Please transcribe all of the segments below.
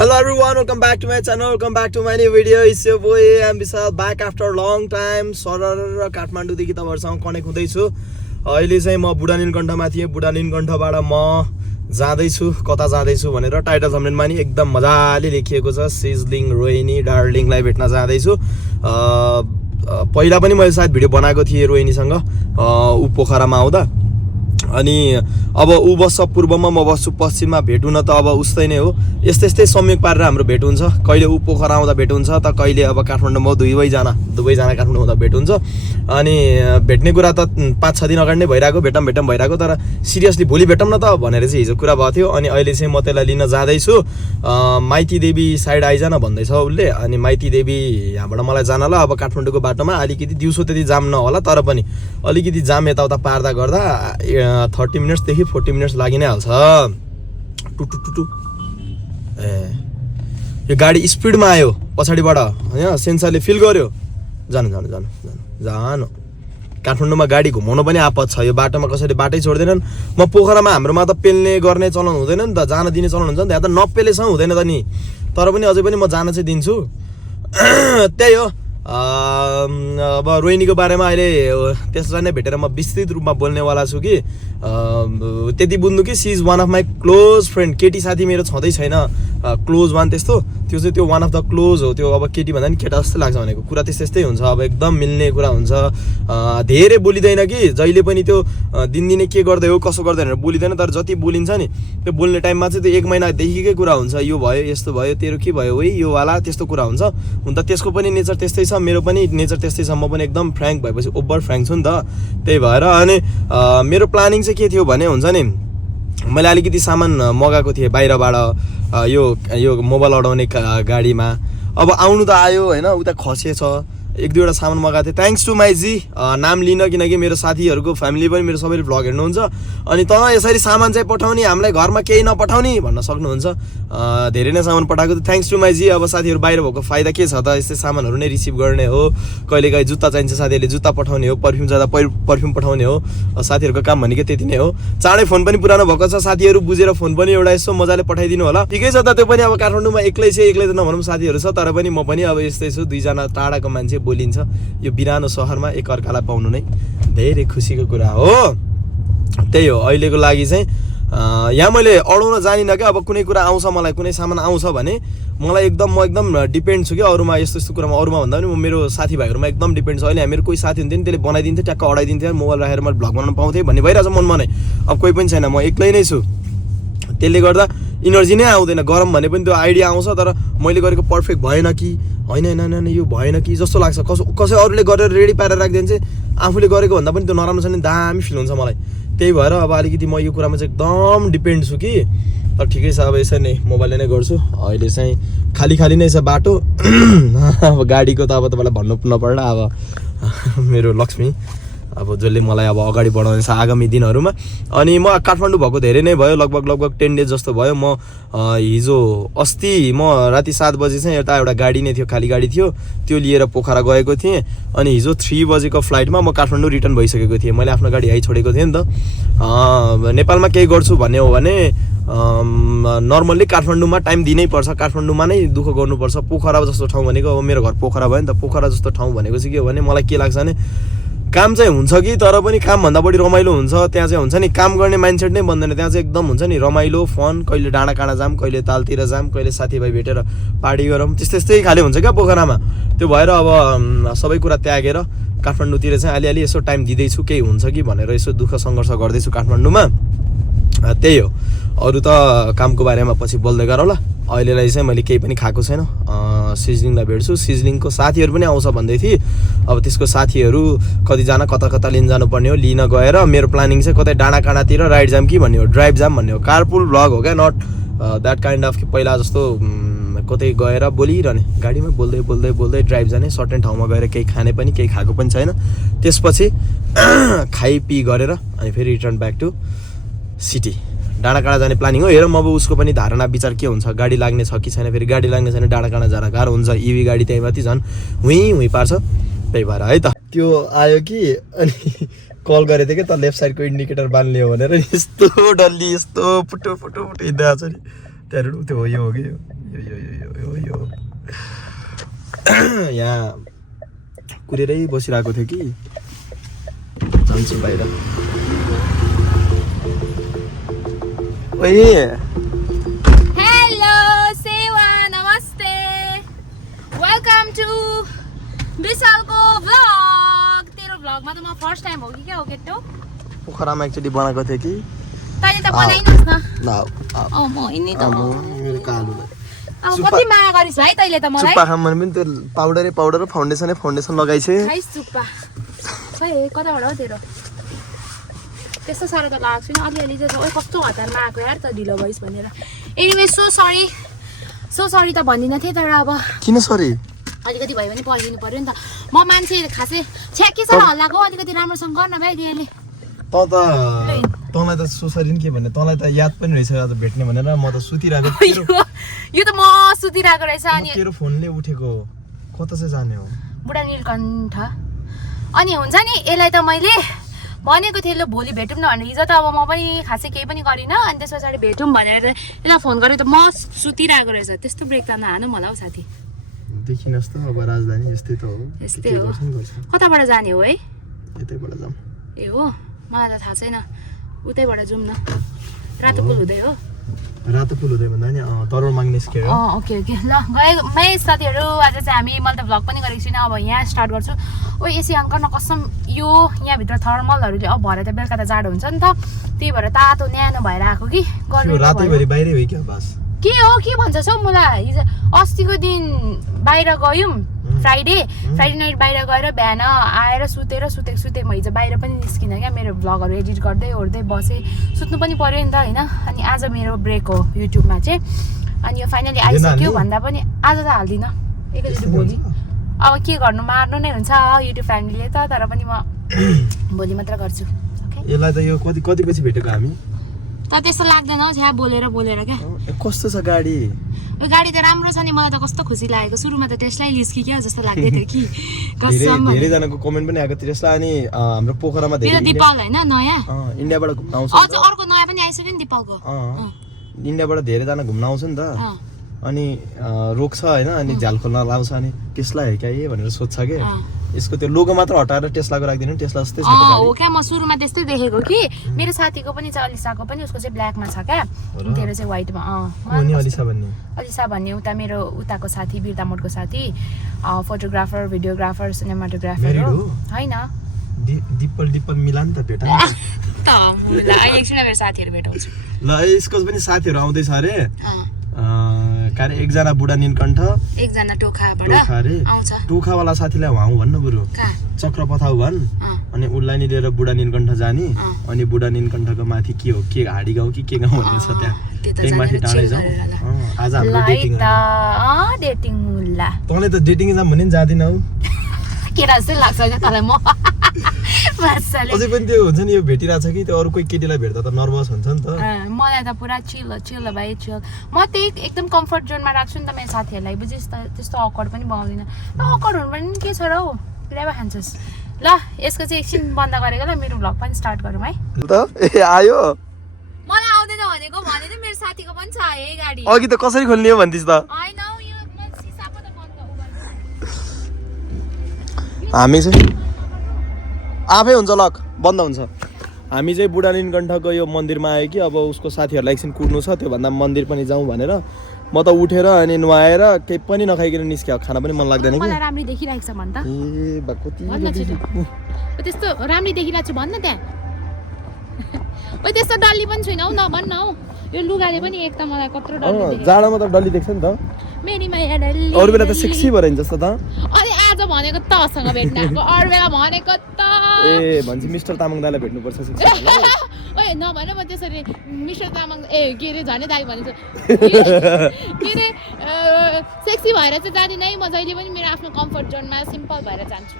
Hello everyone, welcome back to my channel, welcome back to my new video. It's your boy, I'm Vishal, back after a long time. सरर काठमाडौँदेखि तपाईहरुसँग connect हुँदैछु। अहिले चाहिँ म बुढा नीलकण्ठमा थिएँ। बुढा नीलकण्ठबाट म जाँदैछु, कता जाँदैछु भनेर टाइटल थम्बनेलमा नि एकदम मजाले लेखिएको छ। सिजलिङ रोहिणी डार्लिङलाई भेट्न जाँदैछु। पहिला पनि मैले सायद भिडियो बनाएको थिएँ रोहिणीसँग उ पोखरामा आउँदा। अनि अब उ बस्छ पूर्वमा म बस्छु पश्चिममा, भेट हुन त अब उस्तै नै हो। यस्तै संयोग पारेर हाम्रो भेट हुन्छ। कहिले उ पोखरा आउँदा भेट हुन्छ त कहिले अब काठमाडौँमा दुवैजना काठमाडौँ आउँदा भेट हुन्छ। अनि भेट्ने कुरा त 5-6 दिन अगाडि नै भइरहेको, भेटौँ भइरहेको, तर सिरियसली भोलि भेटौँ न त भनेर चाहिँ हिजो कुरा भएको थियो। अनि अहिले चाहिँ म त्यसलाई लिन जाँदैछु। माइती देवी साइड आइजान भन्दैछ उसले। अनि माइती देवी यहाँबाट मलाई जान ल। अब काठमाडौँको बाटोमा अलिकति दिउँसो त्यति जाम नहोला, तर पनि अलिकति जाम यताउता पार्दा गर्दा 30 मिनट्सदेखि 40 मिनट्स लागि नै हाल्छ। टुटु यो गाडी स्पिडमा आयो पछाडिबाट, हैन सेन्सरले फिल गर्यो। जानु काठमाडौँमा गाडी घुमाउनु पनि आपत छ। यो बाटोमा कसैले बाटै छोड्दैनन्। म पोखरामा हाम्रोमा त पेल्ने गर्ने चलन हुँदैन नि त, जान दिने चलन हुन्छ नि त। यहाँ त नपेलेसम्म हुँदैन त नि, तर पनि अझै पनि म जान चाहिँ दिन्छु। त्यही हो। अब रोहिणीको बारेमा अहिले त्यसलाई नै भेटेर म विस्तृत रूपमा बोल्नेवाला छु कि त्यति बुझ्नु कि she is one of my close friend. केटी साथी मेरो छँदै छैन, क्लोज वान त्यस्तो। त्यो चाहिँ त्यो वान अफ द क्लोज हो। त्यो अब केटी भन्दा नि केटा जस्तो लाग्छ भनेको कुरा त्यस्तै हुन्छ। अब एकदम मिल्ने कुरा हुन्छ। धेरै बोलिँदैन कि जहिले पनि त्यो दिनदिनै के गर्दै हो कसो गर्दै भनेर बोलिँदैन, तर जति बोलिन्छ नि त्यो बोल्ने टाइममा चाहिँ त्यो 1 महिनादेखिकै कुरा हुन्छ। यो भयो, यस्तो भयो, तेरो के भयो है, यो वाला त्यस्तो कुरा हुन्छ। हुन त त्यसको पनि नेचर त्यस्तै छ, मेरो पनि नेचर त्यस्तै छ। म पनि एकदम फ्र्याङ्क भएपछि ओभर फ्र्याङ्क छु नि त। त्यही भएर अनि मेरो प्लानिङ चाहिँ के थियो भने हुन्छ नि, मैले अलिकति सामान मगाएको थिएँ बाहिरबाट यो मोबाइल अडाउने गाडीमा। अब आउनु त आयो होइन, उता खसेछ। 1-2वटा सामान मगाएको थिएँ। थ्याङ्क्स टु माई जी, नाम लिन, किनकि मेरो साथीहरूको फ्यामिली पनि मेरो सबैले भ्लग हेर्नुहुन्छ। अनि त यसरी सामान चाहिँ पठाउने, हामीलाई घरमा केही नपठाउने भन्न सक्नुहुन्छ। धेरै नै सामान पठाएको थियो। थ्याङ्क्स टु माई जी। अब साथीहरू बाहिर भएको फाइदा के छ त, यस्तै सामानहरू नै रिसिभ गर्ने हो। कहिलेकाहीँ जुत्ता चाहिन्छ साथीहरूले जुत्ता पठाउने हो, पर्फ्युम चाहिँदा पर्फ्युम पठाउने हो। साथीहरूको काम भनेको त्यति नै हो। चाँडै फोन पनि पुरानो भएको छ, साथीहरू बुझेर फोन पनि एउटा यसो मजाले पठाइदिनु होला। ठिकै छ त, त्यो पनि अब काठमाडौँमा एक्लै त नभनौँ, साथीहरू छ, तर पनि म पनि अब यस्तै छु। 2जना टाढाको मान्छे बोलिन्छ। यो बिरानो सहरमा एकअर्कालाई पाउनु नै धेरै खुसीको कुरा हो। त्यही हो। अहिलेको लागि चाहिँ यहाँ मैले अडाउन जानिनँ क्या। अब कुनै कुरा आउँछ, मलाई कुनै सामान आउँछ भने मलाई म एकदम डिपेन्ड छु कि अरूमा, यस्तो कुरामा। अरूमा भन्दा पनि म मेरो साथीभाइहरूमा एकदम डिपेन्ड छु। अहिले मेरो कोही साथी हुन्थ्यो नि, त्यसले बनाइदिन्थ्यो, ट्याक्क अडाइदिन्थ्यो, मोबाइल राखेर मैले भ्लग बनाउन पाउँथेँ भन्ने भइरहेछ मनमा नै। अब कोही पनि छैन, म एक्लै नै छु। त्यसले गर्दा इनर्जी नै आउँदैन। गरम भने पनि त्यो आइडिया आउँछ, तर मैले गरेको पर्फेक्ट भएन कि होइन यो भएन कि जस्तो लाग्छ। कसै अरूले गरेर रेडी पारेर राखिदिन्छ चाहिँ आफूले गरेको भन्दा पनि त्यो नराम्रो छ भने दामी फिल हुन्छ मलाई। त्यही भएर अब अलिकति म यो कुरामा चाहिँ एकदम डिपेन्ड छु कि। तर ठिकै छ, अब यसरी नै मोबाइलले नै गर्छु। अहिले चाहिँ खाली नै छ बाटो। अब गाडीको त अब तपाईँलाई भन्नु नपर्ला। अब मेरो लक्ष्मी, अब जसले मलाई अब अगाडि बढाउने छ आगामी दिनहरूमा। अनि म काठमाडौँ भएको धेरै नै भयो, लगभग 10 डेज जस्तो भयो। म हिजो अस्ति म राति 7 बजी चाहिँ एउटा गाडी नै थियो, खाली गाडी थियो, त्यो लिएर पोखरा गएको थिएँ। अनि हिजो 3 बजेको फ्लाइटमा म काठमाडौँ रिटर्न भइसकेको थिएँ। मैले आफ्नो गाडी यहीँ छोडेको थिएँ नि त। नेपालमा केही गर्छु भन्ने हो भने नर्मल्ली काठमाडौँमा टाइम दिनै पर्छ, काठमाडौँमा नै दुःख गर्नुपर्छ। पोखरा जस्तो ठाउँ भनेको, अब मेरो घर पोखरा भयो नि त। पोखरा जस्तो ठाउँ भनेको चाहिँ के हो भने मलाई के लाग्छ भने काम चाहिँ हुन्छ कि, तर पनि कामभन्दा बढी रमाइलो हुन्छ। त्यहाँ चाहिँ हुन्छ नि, काम गर्ने माइन्डसेट नै बन्दैन। त्यहाँ चाहिँ एकदम हुन्छ नि रमाइलो, फन। कहिले डाँडा काँडा जाम, कहिले तालतिर जाम, कहिले साथीभाइ भेटेर पार्टी गरौँ, त्यस्तै खाले हुन्छ क्या पोखरामा। त्यो भएर अब सबै कुरा त्यागेर काठमाडौँतिर चाहिँ अलिअलि यसो टाइम दिँदैछु, केही हुन्छ कि भनेर यसो दुःख सङ्घर्ष गर्दैछु काठमाडौँमा। त्यही हो। अरू त कामको बारेमा पछि बोल्दै गरौँला। अहिलेलाई चाहिँ मैले केही पनि खाएको छैन। सिजलिङलाई भेट्छु। सिजलिङको साथीहरू पनि आउँछ भन्दै थिए। अब त्यसको साथीहरू कतिजना कता लिन जानुपर्ने हो, लिन गएर मेरो प्लानिङ चाहिँ कतै डाँडा काँडातिर राइड जाम कि भन्ने हो, ड्राइभ जाम भन्ने हो। कारपुल भ्लग हो क्या, नट द्याट काइन्ड अफ कि पहिला जस्तो कतै गएर बोलिरहने, गाडीमा बोल्दै ड्राइभ जाने, सर्टेन ठाउँमा गएर केही खाने पनि, केही खाएको पनि छैन। त्यसपछि खाइपी गरेर अनि फेरि रिटर्न ब्याक टु सिटी। डाँडाकाँडा जाने प्लानिङ हो। हेरौँ अब उसको पनि धारणा विचार के हुन्छ, गाडी लाग्ने छ कि छैन। फेरि गाडी लाग्ने छैन, डाँडाकाँडा जान गाह्रो हुन्छ। इभी गाडी त्यही माथि झन् हुँ पार्छ। त्यही भएर है त त्यो आयो कि अनि कल गरेको थिएँ कि त लेफ्ट साइडको इन्डिकेटर बाल्ने हो भनेर। यस्तो डल्ली, यस्तो फुटो हिँड्दै आएको छ नि। त्यहाँबाट त्यो हो यो हो कि यो यहाँ कुरेरै बसिरहेको थियो कि जान्छु बाहिर हेलो सेवा नमस्ते वेलकम टु विशालको भ्लग तेरो भ्लगमा त म फर्स्ट टाइम हो कि क्या हो केटो पोखरामा एकचोटि बनाएको थियो कि तैँले त बनाइनस् न म यिनी त मेरो कालो कति माया गरिस् भाइ तैँले त मलाई चुप्पा खाम भने पनि त्यो पाउडर फाउन्डेसन लगाइछे खाइस् चुप्पा खै कताबाट हो तेरो त्यस्तो साह्रो त लगाएको छुइनँ अलिअलि चाहिँ ओइ कस्तो हतारमा आएको यार त ढिलो भइस् भनेर एनिवे सो सरी त भन्दिनँ थिएँ तर अब किन सरी अलिकति भयो भने पर्खिनु पर्यो नि त म मान्छे खासै छ्या के साह्रो हल्लाको अलिकति राम्रोसँग गर्न भाइ रियली तँलाई त सोसरी के भन्ने तँलाई त याद पनि रहेछ आज भेट्ने भनेर म त सुतिरहेको यो त म सुतिरहेको रहेछ अनि तेरो फोनले उठेको कता चाहिँ जाने हो बुढा नीलकण्ठ अनि हुन्छ नि यसलाई त मैले भनेको थिएँ ल भोलि भेटौँ न भनेर हिजो त अब म पनि खासै केही पनि गरिनँ अनि त्यस पछाडि भेटौँ भनेर यसलाई फोन गरेँ त म सुतिरहेको रहेछ त्यस्तो ब्रेक त नहानु मलाई हौ साथी देखिनस् त अब राजधानी यस्तै त हो यस्तै हो कताबाट जाने हो है यतैबाट जाऊँ ए हो मलाई त थाहा छैन उतैबाट जाउँ न रातो पुल हुँदै हो रातो पुल हुँदै भन्दा नि तरल माग्ने स्केयर हो ओके ल गए साथीहरू आज चाहिँ हामी मैले त भ्लग पनि गरेको छुइनँ अब यहाँ स्टार्ट गर्छु ओ एसी अन गर्न कसम यो यहाँभित्र थर्मलहरूले अब भरे त बेलुका त जाडो हुन्छ नि त त्यही भएर तातो न्यानो भएर आएको कि रातैभरि बाहिरै हो क्या बास के हो के भन्छस् हौ मलाई हिजो अस्तिको दिन बाहिर गयौँ फ्राइडे नाइट बाहिर गएर बिहान आएर सुतेको म हिजो बाहिर पनि निस्किनँ क्या मेरो भ्लगहरू एडिट गर्दै ओर्दै बसेँ सुत्नु पनि पर्यो नि त होइन अनि आज मेरो ब्रेक हो युट्युबमा चाहिँ अनि यो फाइनली आइसक्यो भन्दा पनि आज त हाल्दिनँ एकैचोटि भोलि अब के गर्नु मार्नु नै हुन्छ युट्युब फ्यामिलीले त तर पनि म भोलि मात्र गर्छु यसलाई त यो कति पछि भेटेको हामी त त्यस्तो लाग्दैन हौ छ्या बोलेर क्या कस्तो छ गाडी यो गाडी त राम्रो छ नि मलाई त कस्तो खुसी लागेको सुरुमा त त्यसलाई लिस्की क्या जस्तो लाग्दै थियो कि कसम धेरैजनाको कमेन्ट पनि आएको थियो त्यसलाई अनि हाम्रो पोखरामा धेरै दिपाल हैन नयाँ इन्डियाबाट घुम्न आउँछ अझ अर्को नयाँ पनि आइसक्यो नि दिपालको इन्डियाबाट धेरैजना घुम्न आउँछ नि त अनि रोक्छ होइन अनि झ्याल खोल्न लाउँछ अनि त्यसलाई क्या भनेर सोध्छ के यसको त्यो लोगो मात्र हटाएर टेस्लाको राखिदिनु टेस्ला जस्तै छ हो क्या म सुरुमा त्यस्तै देखेको कि मेरो साथीको पनि छ अलिसाको पनि उसको चाहिँ ब्ल्याकमा छ क्या तेरो चाहिँ व्हाइटमा अलिसा भन्ने उता मेरो उताको साथी बिर्ता मोडको साथी फोटोग्राफर भिडियोग्राफर सिनेमाटोग्राफर हो होइन दिप्पल मिलान त भेटा त मुला एकछिन मेरो साथीहरू भेटाउँछु ल यसको पनि साथीहरू आउँदैछ अरे कार्य एकजना बुढा नीलकण्ठ एकजना टोखाबाट आउँछ टोखावाला साथीलाई उहाँ भन्नु बरु चक्र पठाउ भन् अनि उसलाई नि लिएर बुढा नीलकण्ठ जाने अनि बुढा नीलकण्ठको माथि के हो के हाडी गाउँ कि के गाउँ भन्ने छ त्यहाँ माथि टाढै जाउँ आज हाम्रो डेटिङ मुल्ला तँलाई त डेटिङ जाम भने नि जाँदिन हौ केटा जस्तै लाग्छ क्या तँलाई म अझै पनि त्यो हुन्छ नि यो भेटिरहेछ कि त्यो अरू कोही केटीलाई भेट्दा त नर्भस हुन्छ नि त मलाई त पुरा चिल भाइ चिल म त्यही एकदम कम्फर्ट जोनमा राख्छु नि त मेरो साथीहरूलाई बुझिस् त त्यस्तो अकर्ड पनि बनाउँदिनँ अकर्ड हुनु पनि के छ र हौ पुरा खान्छस् ल यसको चाहिँ एकछिन बन्द गरेको ल मेरो भ्लग पनि स्टार्ट गरौँ है आयो मलाई आउँदैन भनेको भनेर मेरो साथीको पनि छ है गाडी अघि त कसरी खोल्ने हो भन्दिस् त हामी चाहिँ आफै हुन्छ लक बन्द हुन्छ हामी चाहिँ बुढा नीलकण्ठको यो मन्दिरमा आयो कि अब उसको साथीहरूलाई एकछिन कुर्नु छ त्योभन्दा मन्दिर पनि जाउँ भनेर म त उठेर अनि नुहाएर केही पनि नखाइकन निस्क्यो खाना पनि मन लाग्दैन कि राम्ररी देखिरहेको छ भन् त त्यस्तो राम्ररी देखिरहेको छु भन्न त्यहाँ ओ त्यस्तो डल्ली पनि छैन हौ नभन्न हौ यो लुगाले पनि एक त मलाई कत्रो डल्ली देख्छ जाडोमा त डल्ली देख्छ नि त मेरी माया डल्ली अरू बेला त सेक्सी भएर हिँड्छ जस्तो त अनि आज भनेको तसँग भेट्न आएको अरू बेला भनेको त ए भन्छ मिस्टर तामाङ दाइलाई भेट्नुपर्छ सेक्सी ओए नभन म त्यसरी मिस्टर तामाङ के अरे झनै दाइ भनेको के अरे सेक्सी भएर चाहिँ जाँदिन है म जहिले पनि मेरो आफ्नो कम्फर्ट जोनमा सिम्पल भएर जान्छु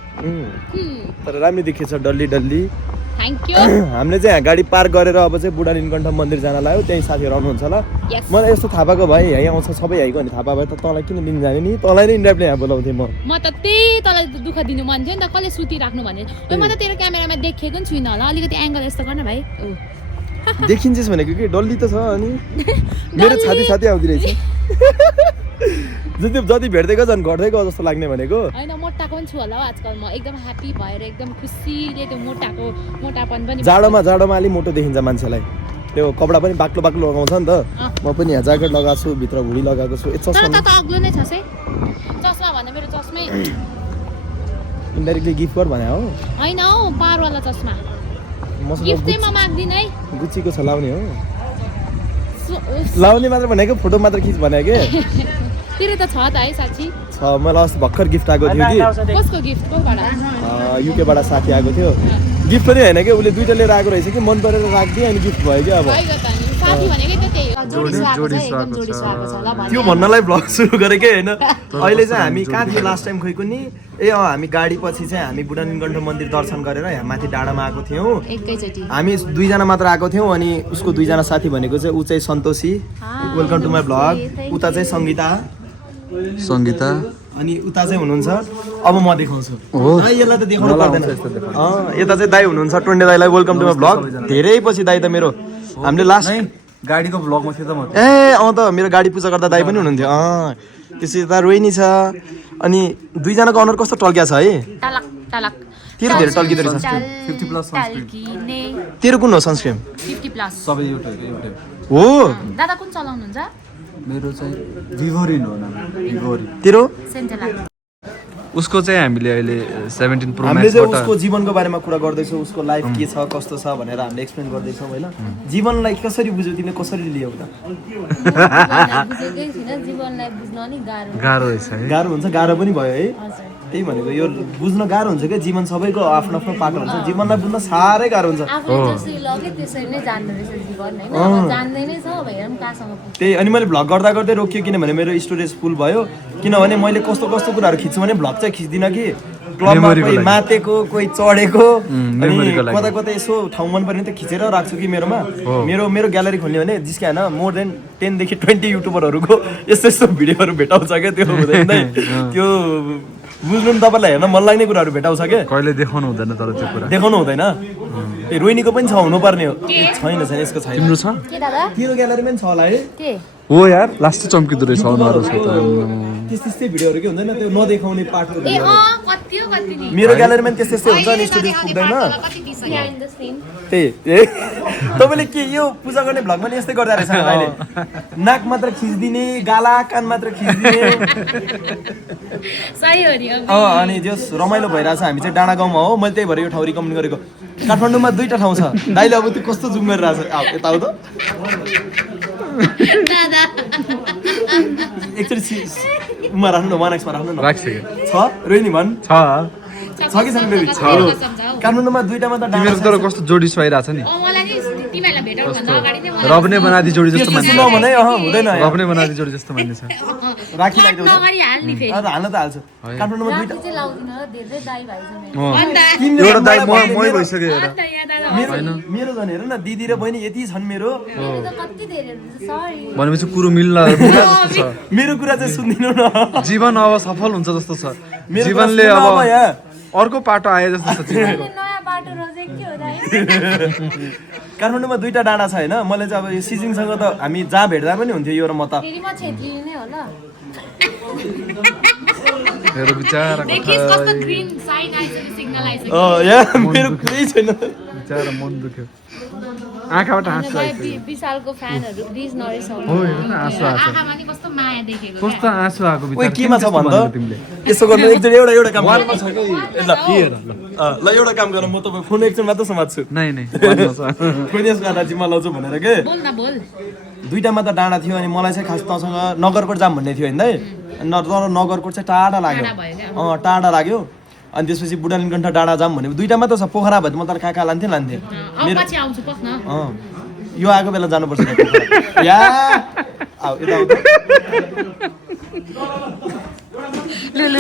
तर राम्रो देखिन्छ डल्ली डल्ली थ्याङ्क यू हामीले चाहिँ गाडी पार्क गरेर अब चाहिँ बुढा नीलकण्ठ मन्दिर जान लाग्यो त्यही साथीहरू आउनुहुन्छ ल मलाई यस्तो थाहा पाएको भाइ यहीँ आउँछ सबै यहीँको भने थाहा पाए त तँलाई किन लिन जाने नि तँलाई नै इन्डियाले यहाँ बोलाउँथेँ म त त्यही तँलाई दुःख दिनु मन थियो नि त कसले सुतिराख्नु भने म त तेरो क्यामेरामा देखेको नि छुइनँ होला अलिकति एङ्गल यस्तो गर्न भाइ देखिन्छस् भनेको के डल्ली त छ अनि मेरो छाती छाती आउँदै रहेछ जति भेट्दै गयो झन् घट्दै गयो जस्तो लाग्ने भनेको होइन मोटाको पनि छु होला हौ आजकल म एकदम ह्याप्पी भएर एकदम खुसीले त्यो मोटापन पनि जाडोमा अलि मोटो देखिन्छ मान्छेलाई त्यो कपडा पनि बाक्लो बाक्लो लगाउँछ नि त म पनि यहाँ ज्याकेट लगाएको छु भित्र हुडी लगाएको छु तर त अग्लो नै छस् है चस्मा भन्दा मेरो चस्मै इन्डाइरेक्टली गिफ्ट गर भने हो होइन हौ पारवाला चस्मा मसँग गिफ्ट चाहिँ म माग्दिनँ है गुच्चीको छ लाउने हो लाउने मात्र भनेको फोटो मात्र खिच भनेको के तेरो त छ त है साँच्ची छ मलाई अस्ति भर्खर गिफ्ट आएको थियो कि कसको गिफ्ट कोबाट युकेबाट साथी आएको थियो गिफ्ट पनि होइन कि उसले दुइटा लिएर आएको रहेछ कि मन परेर राखिदिएँ अनि गिफ्ट भयो कि अब साथी भनेकै त त्यही हो जोडी सुहाएको छ ल भने त्यो भन्नलाई भ्लग सुरु गरेकै होइन अहिले चाहिँ हामी कहाँ थियो लास्ट टाइम खोइ कुनी हामी गाडी पछि चाहिँ हामी बुढा नीलकण्ठ मन्दिर दर्शन गरेर यहाँ माथि डाँडामा आएको थियौँ एकैचोटि हामी 2 जना मात्र आएको थियौँ अनि उसको 2 जना साथी भनेको चाहिँ ऊ चाहिँ सन्तोषी वेलकम टु माई भ्लग उता चाहिँ सङ्गीता अनि उता चाहिँ हुनुहुन्छ अब म देखाउँछु यसलाई त देखाउनु पर्दैन यता चाहिँ दाई हुनुहुन्छ टोन्डे दाईलाई वेलकम टु माई भ्लग धेरै पछि दाई त मेरो हामीले लास्ट गाडीको भ्लगमा थियो त म त मेरो गाडी पूजा गर्दा दाई पनि हुनुहुन्थ्यो त्यसपछि यता रोहिणी छ अनि 2 जनाको अनुहार कस्तो टल्किया छ है टालक तेरो धेरै टल्किँदो रहेछ 50+ तेरो कुन हो सनस्क्रिन 50+ सबै एउटै हो दादा कुन चलाउनुहुन्छ मेरो चाहिँ भिभोरिन हो नाम भिभोरिन तेरो सेन्टेला उसको चाहिँ हामीले अहिले 17 प्रो हामीले चाहिँ म्याक्सबाट उसको जीवनको बारेमा कुरा गर्दैछौँ उसको लाइफ के छ कस्तो छ भनेर हामीले एक्सप्लेन गर्दैछौँ होइन जीवनलाई कसरी बुझ्यौ तिमीले कसरी लियौ त बुझेकै थिइनँ जीवनलाई बुझ्न नि गाह्रो रहेछ है गाह्रो हुन्छ गाह्रो पनि भयो है हजुर त्यही भनेको यो बुझ्न गाह्रो हुन्छ क्या जीवन सबैको आफ्नो आफ्नो पाटो हुन्छ जीवनलाई बुझ्न साह्रै गाह्रो हुन्छ आफूले जसरी लगे त्यसरी नै जान्दो रहेछ जीवन होइन अब जान्दै नै छ भएर पनि कहाँसम्म पुग्छ त्यही अनि मैले भ्लग गर्दा गर्दै रोकियो किनभने मेरो स्टोरेज फुल भयो किनभने मैले कस्तो कस्तो कुराहरू खिच्छु भने भ्लग चाहिँ खिच्दिनँ कि क्लबमा कोही मातेको कोही चढेको अनि कता कतै यसो ठाउँ मन पर्ने त खिचेर राख्छु कि मेरोमा मेरो ग्यालेरी खोल्ने भने जिस्के होइन मोर देन 10 देखि 20 युट्युबरहरूको यस्तो यस्तो भिडियोहरू भेटाउँछ क्या त्यो हुँदैन त्यो बुझ्नु नि तपाईँलाई हेर्न मन लाग्ने कुराहरू भेटाउँछ क्या कहिले देखाउनु हुँदैन तर त्यो कुरा देखाउनु हुँदैन ए रोहिणीको पनि छ हुनुपर्ने हो छैन यसको छैन तिम्रो छ के दादा तेरो ग्यालेरी पनि छ होला है के हो यार लास्ट चम्किँदो रहेछ अनुहार उसको त त्यस्तै भिडियोहरू के हुँदैन त्यो नदेखाउने पार्टको ए कति हो कति नि मेरो ग्यालेरीमा पनि त्यस्तै हुन्छ नि स्टोरेज पुग्दैन कति दिइसक्यो इन द सीन त्यही तपाईँले के यो पूजा गर्ने भ्लगमा नि यस्तै गर्दा रहेछ अहिले नाक मात्र खिच्दिने गाला कान मात्र खिच्दिने सही हो नि अनि जस रमाइलो भइरहेछ हामी चाहिँ डाँडा गाउँमा हो मैले त्यही भएर यो ठाउँ रिकमेन्ड गरेको काठमाडौँमा 2टा ठाउँ छ दाइले अब त्यो कस्तो जुम गरिरहेछ यता आउ त दादा एकचोटि उमा राख्नु न 1x मा राख्नु न राखिसक्यो छ रोहिणी भन् छ छ कि छैन बेबी छ काठमाडौँमा 2टामा त तिमीहरू तर कस्तो जोडी सुहाइरहेछ नि मलाई नि तिमीहरूलाई भेटाउनु भन्दा अगाडि नै रब नै बनादि जोडी जस्तो मान्ने सुनाउ भने हुँदैन रब नै बनादि जोडी जस्तो मान्ने छ राखिलाइदेऊ अगाडि हाल्ने फेरि हाल्न त हाल्छु काठमाडौँमा 2टा चाहिँ लाउँदिन धेरै दाइ भाइ छ एउटा दाइ मै भइसक्यो हेर मेरो झन् हेर न दिदी र बहिनी यति छन् मेरो कति धेरै हुन्छ सरी भनेपछि कुरो मिल्ला जस्तो छ मेरो कुरा चाहिँ सुन्दिनु न जीवन अब सफल हुन्छ जस्तो छ मेरो जीवनले कुरा सुन्नु अब यहाँ। अर्को पाटो आए जस्तो छ जीवनको नयाँ बाटो रोजे के हो दाइ काठमाडौँमा 2टा डाँडा छ होइन मलाई चाहिँ अब यो सिजिङसँग त हामी जहाँ भेट्दा पनि हुन्थ्यो यो र म त फेरि म छेत्री नै हो ल मेरो विचार देखिस कस्तो ग्रीन साइन आइसक्यो सिग्नल आइसक्यो मेरो कुरै छैन विचार मन दुख्यो आँखाबाट हाँसु आइसक्यो विशालको फ्यानहरु प्लिज नरिसाउनु हो हेर्न आँसु आएको आँखामा नि कस्तो माया देखेको कस्तो आँसु आएको ओइ विचार केमा छ भन त तिमीले यसो गर्नु एकचोटि एउटा काम वालमा छ कि ल ल एउटा काम गर म तपाईँ फोन एकचोटि मात्र समात्छु नै वालमा छ फोन यसको आधा जिम्मा लाउँछु भनेर के बोल न बोल 2टामा त डाँडा थियो अनि मलाई चाहिँ खास तँसँग नगरकोट जाम भन्ने थियो होइन तर नगरकोट चाहिँ टाढा लाग्यो टाढा लाग्यो अनि त्यसपछि बुढा नीलकण्ठ डाँडा जाम भने 2टामा त छ पोखरा भए म त कहाँ कहाँ लान्थेँ पछि आउँछु पक्न यो आएको बेला जानुपर्छ या आऊ यता आऊ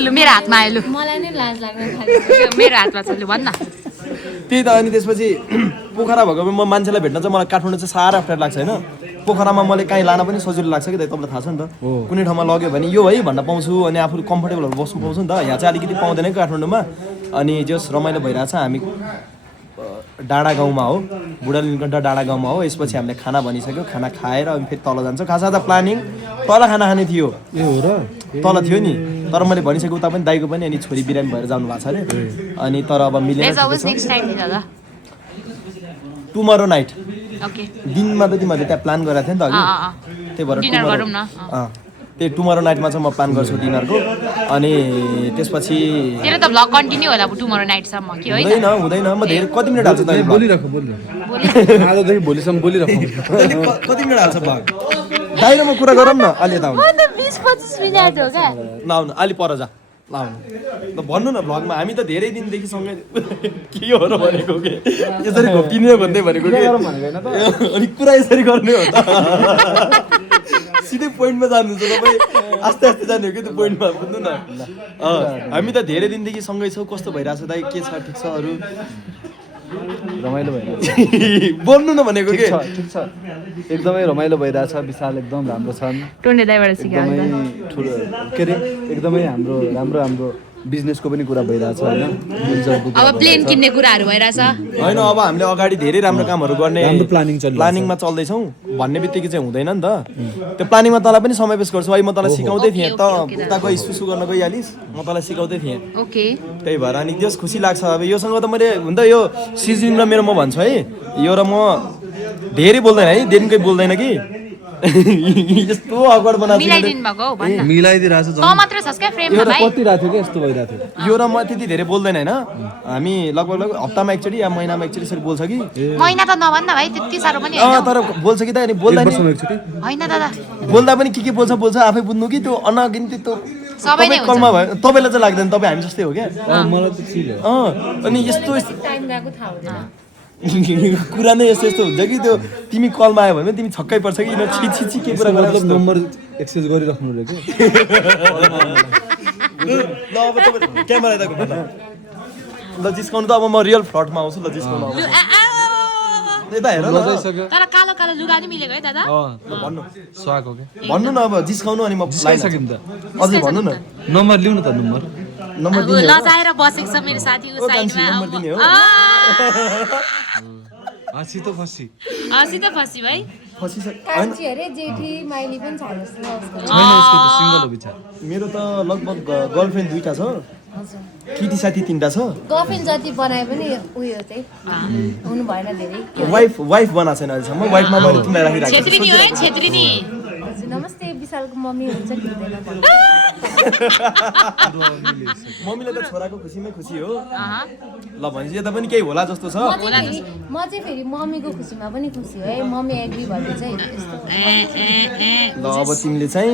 लु मेरो हातमा आयो लु मलाई नै लाज लाग्न थाल्यो मेरो हातमा छ लु भन्न त्यही त अनि त्यसपछि पोखरा भएको म मान्छेलाई भेट्न चाहिँ मलाई काठमाडौँ चाहिँ साह्रै अप्ठ्यारो लाग्छ होइन पोखरामा मैले काहीँ लान पनि सजिलो लाग्छ कि तपाईँलाई थाहा छ नि त कुनै ठाउँमा लग्यो भने यो है भन्न पाउँछु अनि आफू कम्फर्टेबलहरू बस्नु पाउँछु नि त यहाँ चाहिँ अलिकति पाउँदैन कि काठमाडौँमा अनि जस रमाइलो भइरहेछ हामी डाँडा गाउँमा हो, बुढा नीलकण्ठ डाँडा गाउँमा हो। यसपछि हामीले खाना भनिसक्यो, खाना खाएर अनि फेरि तल जान्छ। खास त प्लानिङ तल खाना खाने थियो, ए हो र तल थियो नि, तर मैले भनिसकेको उता पनि दाइको पनि अनि छोरी बिरामी भएर जानु भएको छ अरे। अनि तर अब मिलेर टुमरो नाइट दिनमा त तिमीहरूले त्यहाँ प्लान गरेको थियो नि त अघि, त्यही भएर त्यही टुमरो नाइटमा चाहिँ म प्लान गर्छु डिनरको। अनि त्यसपछि तेरो त भ्लग कन्टिन्यू होला टुमरो नाइटसम्म कि होइन? हुँदैन म धेरै कति मिनट हाल्छु तैँले बोलिराख आजदेखि भोलिसम्म बोलिराख कति मिनट हाल्छ भाग दाइरो म कुरा गरौँ न अलि यता आउनु 20-25 मिनेट हो क्या नआउनु अलि पर जा लाउनु ल भन्नु न भ्लगमा हामी त धेरै दिनदेखि सँगै के हो र भनेको के यसरी घोप्टिने भन्दै भनेको के अनि कुरा यसरी गर्ने हो त सिधै पोइन्टमा जानुहुन्छ तपाईँ आस्ते आस्ते जाने हो कि त्यो पोइन्टमा बुझ्नु न हामी त धेरै दिनदेखि सँगै छौँ कस्तो भइरहेछ दाइ के छ ठिक छ अरू रमाइलो भइरहेछ बोल्नु न भनेको के ठिक छ एकदमै रमाइलो भइरहेछ विशाल एकदम राम्रो छन् टोन्डे दाइबाट सिकायो एकदमै ठुलो के अरे एकदमै हाम्रो बिजनेसको पनि कुरा भइरहेछ होइन अब प्लेन किन्ने कुराहरू भइरहेछ होइन अब हामीले अगाडि धेरै राम्रो कामहरू गर्ने राम्रो प्लानिङमा चल्दैछौँ भन्ने बित्तिकै चाहिँ हुँदैन नि त त्यो प्लानिङमा तँलाई पनि समय वेस्ट गर्छु अहिले म तँलाई सिकाउँदै थिएँ त उता गई सुसु गर्न गइहालिस् म तँलाई सिकाउँदै थिएँ ओके त्यही भएर अनि त्यस खुसी लाग्छ अब योसँग त मैले हुन त यो सिजिन र मेरो म भन्छु है यो र म धेरै बोल्दैन है दिनकै बोल्दैन कि यस्तो अकवर्ड बनाएको मिलाइदिरहेछ त मात्र छस् क्या फ्रेममा भाइ कति राथ्यो कि यस्तो भइरहेको थियो यो र म त्यति धेरै बोल्दैन होइन हामी लगभग हप्तामा एकचोटि या महिनामा एकचोटि यसरी बोल्छ कि महिना त नभन्न भाइ त्यति साह्रो पनि होइन तर बोल्छ कि त अनि बोल्दा नि होइन दादा बोल्दा पनि के बोल्छ आफै बुझ्नु कि त्यो अनगिन्ती त्यो सबै नै कलमा भयो तपाईँलाई चाहिँ लाग्दैन तपाईँ हामी जस्तै हो क्या मलाई त चिल हो अनि यस्तो टाइम गएको थाहा हुँदैन कुरा नै यस्तो हुन्छ कि त्यो तिमी कलमा आयो भने तिमी छक्कै पर्छ कि यिनीहरू छि के कुरा गरेर नम्बर एक्सचेन्ज गरिराख्नु रे के ल अब तपाईँ क्यामेरा यता घुम्नु ल जिस्काउनु त अब म रियल फ्रडमा आउँछु ल जिस्काउनु आउँछु यता हेर न तर कालो कालो लुगा नि मिलेको है दादा भन्नु स्वाग हो के भन्नु न अब जिस्काउनु अनि म जिस्काइसक्यो नि त अझै भन्नु न नम्बर लिउ न त नम्बर लजाएर बसेको छ मेरो साथीको साइडमा हाँसी त फसी भाइ कान्छी अरे जेठी माइली पनि छ जस्तो छैन उसको त सिंगल हो बिचार मेरो त लगभग गर्लफ्रेन्ड 2टा छ केटी साथी 3टा छ गर्लफ्रेन्ड जति बनाए पनि उयो चाहिँ हुनु भएन धेरै वाइफ बनाएको छैन अहिलेसम्म वाइफमा मैले तिमीलाई राखिराखेको छेत्री नि हो छेत्री नि हजुर नमस्ते विशालको मम्मी हुन्छ कि हुँदैन मम्मीले त छोराको खुसीमै खुसी हो ल भनेपछि यता पनि केही होला जस्तो छ म चाहिँ फेरि मम्मीको खुसीमा पनि खुसी हो है मम्मी एग्री भएर चाहिँ यस्तो ल अब तिमीले चाहिँ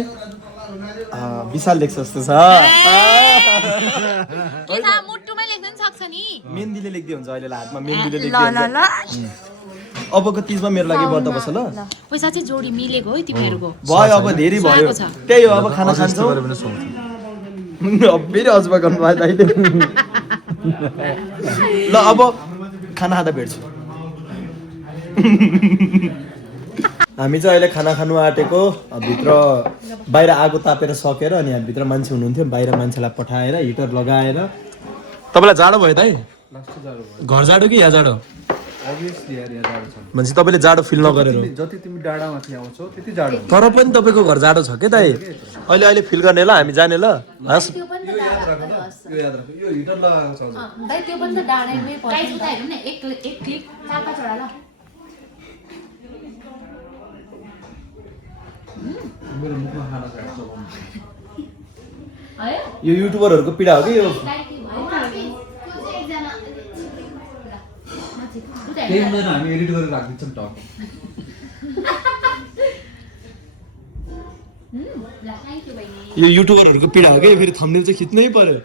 विशाल लेख्छ जस्तो छ के थाहा मुट्टुमै लेख्न पनि सक्छ नि मेहन्दीले लेख्दै हुन्छ अहिले हातमा मेहन्दीले लेख्दै हुन्छ अबको तिजमा मेरो लागि व्रत बस ल पैसा चाहिँ जोडी मिलेको है तिमीहरूको भयो अब धेरै भयो त्यही हो अब खाना खान्छौ फेरि अजबा गर्नु भयो दाइले ल अब खाना खाँदा भेट्छु हामी चाहिँ अहिले खाना खानु आँटेको भित्र बाहिर आगो तापेर सकेर अनि यहाँ भित्र मान्छे हुनुहुन्थ्यो बाहिर मान्छेलाई पठाएर हिटर लगाएर तपाईँलाई जाडो भयो दाइ घर जाडो कि यहाँ जाडो अभियसली यार यहाँ जाडो छ भनेपछि तपाईँले जाडो फिल नगरेर जति तिमी डाँडामाथि आउँछौ त्यति जाडो तर पनि तपाईँको घर जाडो छ के दाइ अहिले फिल गर्ने ल हामी जाने ल हस् त्यो पनि त यो याद राख यो हिटर लगाएको छ दाइ त्यो पनि त डाँडैमै पर्छ गाइस उता हेर्नु न एक क्लिक 4-5 वटा ल मेरो मुखमा खाना खान्छ यो युट्युबरहरूको पीडा हो कि यो त्यही हुँदैन हामी एडिट गरेर राखिदिन्छौँ टक यो युट्युबरहरूको पीडा हो कि फेरि थम्बनेल चाहिँ खिच्नै पर्यो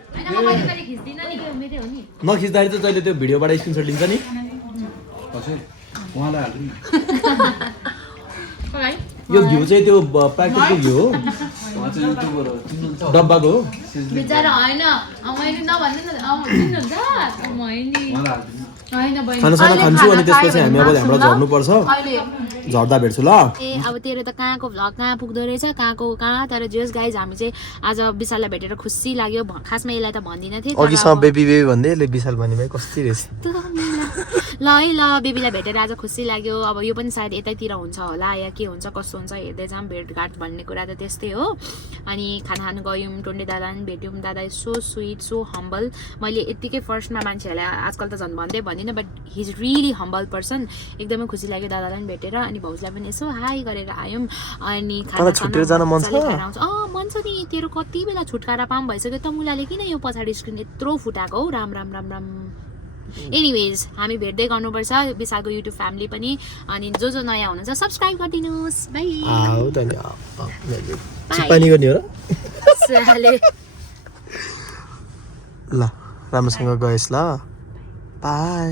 नखिच्दाखेरि चाहिँ जहिले त्यो भिडियोबाट स्क्रिनसट लिन्छ नि उहाँलाई हाल्नु यो घिउ चाहिँ त्यो प्याकेटको घिउ हो उहाँ चाहिँ युट्युबर हो चिन्नुहुन्छ डब्बाको हो बिचारा हैन मैले नभन्नु न चिन्नुहुन्छ मैले हैन बहिनी खानासाना खान्छु अनि त्यसपछि हामी अब हाम्रो झर्नुपर्छ झर्दा भेट्छु ल ए अब तेरो त कहाँको भ्लग कहाँ पुग्दो रहेछ कहाँको कहाँ तर जस गाइज हामी चाहिँ आज विशाललाई भेटेर खुसी लाग्यो खासमा यसलाई त भन्दिनँ थिएँ अघिसम्म बेबी भन्दै यसले विशाल भन्ने भाइ कस्तो रहेछ ल है ल बेबीलाई भेटेर आज खुसी लाग्यो अब यो पनि सायद यतैतिर हुन्छ होला या के हुन्छ कस्तो हुन्छ हेर्दै जाऊँ भेटघाट भन्ने कुरा त त्यस्तै हो अनि खाना खानु गयौँ टोन्डे दादा पनि भेट्यौँ दादा सो स्विट सो हम्बल मैले यत्तिकै फर्स्टमा मान्छेहरूलाई आजकल त झन् भन्दै भन्दिनँ but he is really humble person एकदमै खुसी लाग्यो दादालाई पनि भेटेर अनि भाउजूलाई पनि यसो हाई गरेर आयौँ अनि तँलाई छुट्टिएर जान मन छ? मन छ नि तेरो कति बेला छुटकारा पाऊँ भइसक्यो त मुलाले किन यो पछाडि स्क्रिन यत्रो फुटाएको हौ राम राम राम राम एनिवेज हामी भेट्दै गर्नुपर्छ विशालको युट्युब फ्यामिली पनि अनि जो नयाँ हुनुहुन्छ सब्सक्राइब गरिदिनुहोस् बाई चिप्पानी गर्ने हो र साले ल राम्रोसँग गएस् ल बाई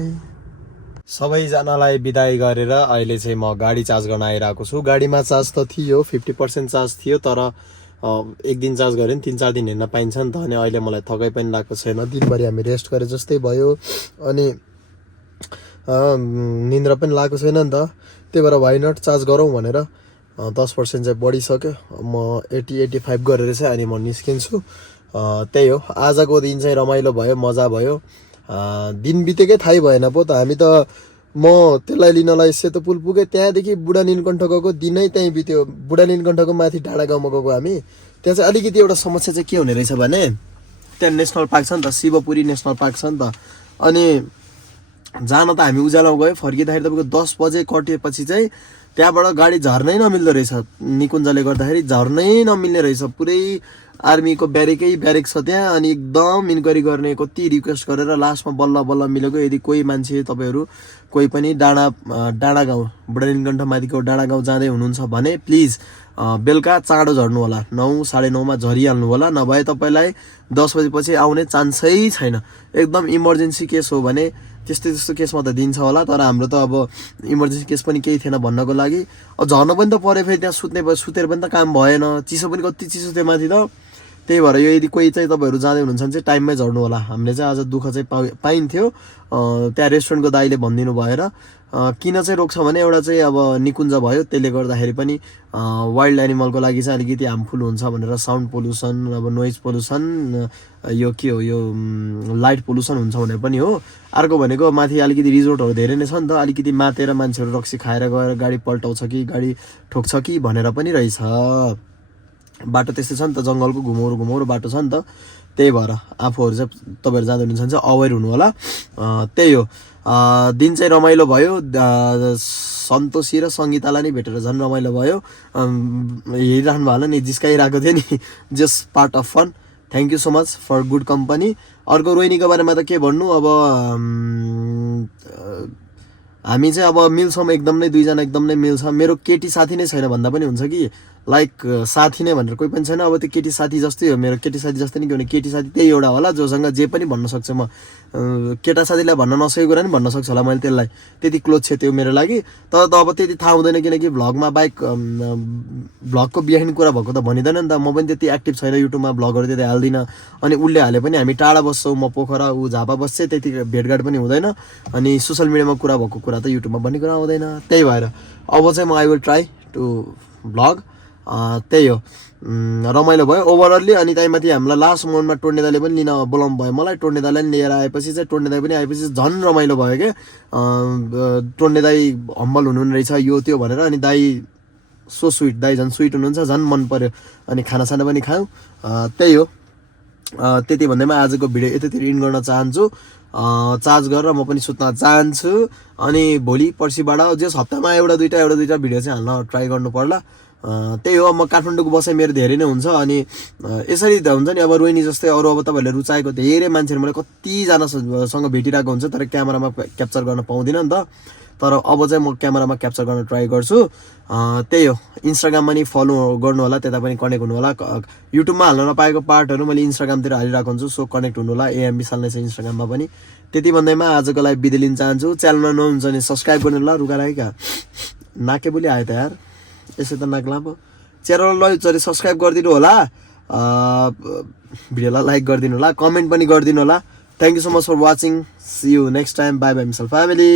सबैजनालाई बिदाई गरेर अहिले चाहिँ म गाडी चार्ज गर्न आइरहेको छु गाडीमा चार्ज त थियो 50% चार्ज थियो तर एक दिन चार्ज गऱ्यो नि 3-4 दिन हिँड्न पाइन्छ नि त अनि अहिले मलाई थकाइ पनि लागेको छैन दिनभरि हामी रेस्ट गरे जस्तै भयो अनि निन्द्रा पनि लागेको छैन नि त त्यही भएर वाइ नट चार्ज गरौँ भनेर 10% चाहिँ बढिसक्यो म 80-85 गरेर चाहिँ अनि म निस्किन्छु त्यही हो आजको दिन चाहिँ रमाइलो भयो मजा भयो दिन बितेकै थाहै भएन पो त हामी त म त्यसलाई लिनलाई सेतो पुल पुगेँ त्यहाँदेखि बुढा नीलकण्ठ गएको दिनै त्यहीँ बित्यो बुढा नीलकण्ठको माथि डाँडा गाउँमा गएको हामी त्यहाँ चाहिँ अलिकति एउटा समस्या चाहिँ के हुने रहेछ भने त्यहाँ नेसनल पार्क छ नि त शिवपुरी नेसनल पार्क छ नि त अनि जान त हामी उज्यालोमा गयो फर्किँदाखेरि तपाईँको 10 बजे कटेपछि चाहिँ त्यहाँबाट गाडी झर्नै नमिल्दो रहेछ निकुञ्जले गर्दाखेरि झर्नै नमिल्ने रहेछ पुरै आर्मीको ब्यारेक छ त्यहाँ अनि एकदम इन्क्वायरी गर्ने कति रिक्वेस्ट गरेर लास्टमा बल्ल बल्ल मिलेको यदि कोही मान्छे तपाईँहरू कोही पनि डाँडा गाउँ बुढा नीलकण्ठ माथिको डाँडा गाउँ जाँदै हुनुहुन्छ भने प्लिज बेलुका चाँडो झर्नु होला 9-9:30मा झरिहाल्नु होला नभए तपाईँलाई 10 बजेपछि आउने चान्सै छैन एकदम इमर्जेन्सी केस हो भने त्यस्तो केसमा त दिन्छ होला तर हाम्रो त अब इमर्जेन्सी केस पनि केही थिएन भन्नको लागि झर्न पनि त पऱ्यो फेरि त्यहाँ सुतेर पनि त काम भएन चिसो पनि कति चिसो थियो माथि त त्यही भएर यो यदि कोही चाहिँ तपाईँहरू जाँदै हुनुहुन्छ भने चाहिँ टाइममै झर्नु होला हामीले चाहिँ आज दुःख चाहिँ पाइन्थ्यो त्यहाँ रेस्टुरेन्टको दाइले भनिदिनु भएर किन चाहिँ रोक्छ भने एउटा चाहिँ अब निकुञ्ज भयो त्यसले गर्दाखेरि पनि वाइल्ड एनिमलको लागि चाहिँ अलिकति हार्मफुल हुन्छ भनेर साउन्ड पोल्युसन अब नोइज पोल्युसन यो के हो यो लाइट पोल्युसन हुन्छ भनेर पनि हो अर्को भनेको माथि अलिकति रिजोर्टहरू धेरै नै छ नि त अलिकति मातेर मान्छेहरू रक्सी खाएर गएर गाडी पल्टाउँछ कि गाडी ठोक्छ कि भनेर पनि रहेछ बाटो त्यस्तै छ नि त जङ्गलको घुमाउरो बाटो छ नि त त्यही भएर आफूहरू चाहिँ तपाईँहरू जाँदै हुनुहुन्छ भने चाहिँ अवेर हुनु होला त्यही हो दिन चाहिँ रमाइलो भयो सन्तोषी र सङ्गीतालाई नै भेटेर झन् रमाइलो भयो हेरिरहनु भयो होला नि जिस्काइरहेको थियो नि just part of fun thank you so much for good company अर्को रोहिणीको बारेमा त के भन्नु अब हामी चाहिँ अब मिल्छौँ एकदम नै दुईजना एकदम नै मिल्छ मेरो केटी साथी नै छैन भन्दा पनि हुन्छ कि लाइक साथी नै भनेर कोही पनि छैन अब त्यो केटी साथी जस्तै हो मेरो केटी साथी जस्तै नै के भने केटी साथी त्यही एउटा होला जोसँग जे पनि भन्न सक्छु म केटा साथीलाई भन्न नसकेको कुरा नि भन्न सक्छु होला मैले त्यसलाई त्यति क्लोज छ त्यो मेरो लागि तर त अब त्यति थाहा हुँदैन किनकि भ्लगमा बाइक भ्लगको बिहाइन्ड कुरा भएको त भनिँदैन नि त म पनि त्यति एक्टिभ छैन युट्युबमा भ्लगहरू त्यति हाल्दिनँ अनि उसले हाले पनि हामी टाढा बस्छौँ म पोखरा ऊ झापा बस्छ त्यति भेटघाट पनि हुँदैन अनि सोसियल मिडियामा कुरा भएको कुरा त युट्युबमा भन्ने कुरा आउँदैन त्यही भएर अब चाहिँ म I will try to vlog त्यही हो रमाइलो भयो ओभरअलली अनि त्यहीमाथि हामीलाई लास्ट मोमेन्टमा टोन्डे दाइले पनि लिन बोलाउनु भयो मलाई टोन्डे दाइलाई पनि लिएर आएपछि चाहिँ टोन्डे दाइ पनि आएपछि झन् रमाइलो भयो क्या टोन्डे दाइ हम्बल हुनुहुने रहेछ यो त्यो भनेर अनि दाइ सो स्विट दाइ झन् स्विट हुनुहुन्छ झन् मन पर्यो अनि खानासाना पनि खायौँ त्यही हो त्यति भन्दैमा आजको भिडियो यतितिर इन गर्न चाहन्छु चार्ज गरेर म पनि सुत्न चाहन्छु अनि भोलि पर्सिबाट जस हप्तामा एउटा दुईटा भिडियो चाहिँ हाल्न ट्राई गर्नु पर्ला त्यही हो म काठमाडौँको बसाइ मेरो धेरै नै हुन्छ अनि यसरी त हुन्छ नि अब रोहिणी जस्तै अरू अब तपाईँहरूले रुचाएको धेरै मान्छेहरू मलाई कतिजनासँग भेटिरहेको हुन्छ तर क्यामेरामा क्याप्चर गर्न पाउँदिनँ नि त तर अब चाहिँ म क्यामेरामा क्याप्चर गर्न ट्राई गर्छु त्यही हो इन्स्टाग्राममा नि फलो गर्नु होला त्यता पनि कनेक्ट हुनु होला युट्युबमा हाल्न नपाएको पार्टहरू मैले इन्स्टाग्रामतिर हालिरहेको हुन्छु सो कनेक्ट हुनु होला एएम विशाल नै छ इन्स्टाग्राममा पनि त्यति भन्दैमा आजको लागि बिदा लिन चाहन्छु च्यानलमा नहुनुहुन्छ भने सब्सक्राइब गर्नु होला रुगा लाग्यो क्या नाके बोली आयो त यार यसो त नाक लामो च्यानललाई सब्सक्राइब गरिदिनु होला भिडियोलाई लाइक गरिदिनु होला कमेन्ट पनि गरिदिनु होला thank you so much for watching see you next time bye bye मिसल फ्यामिली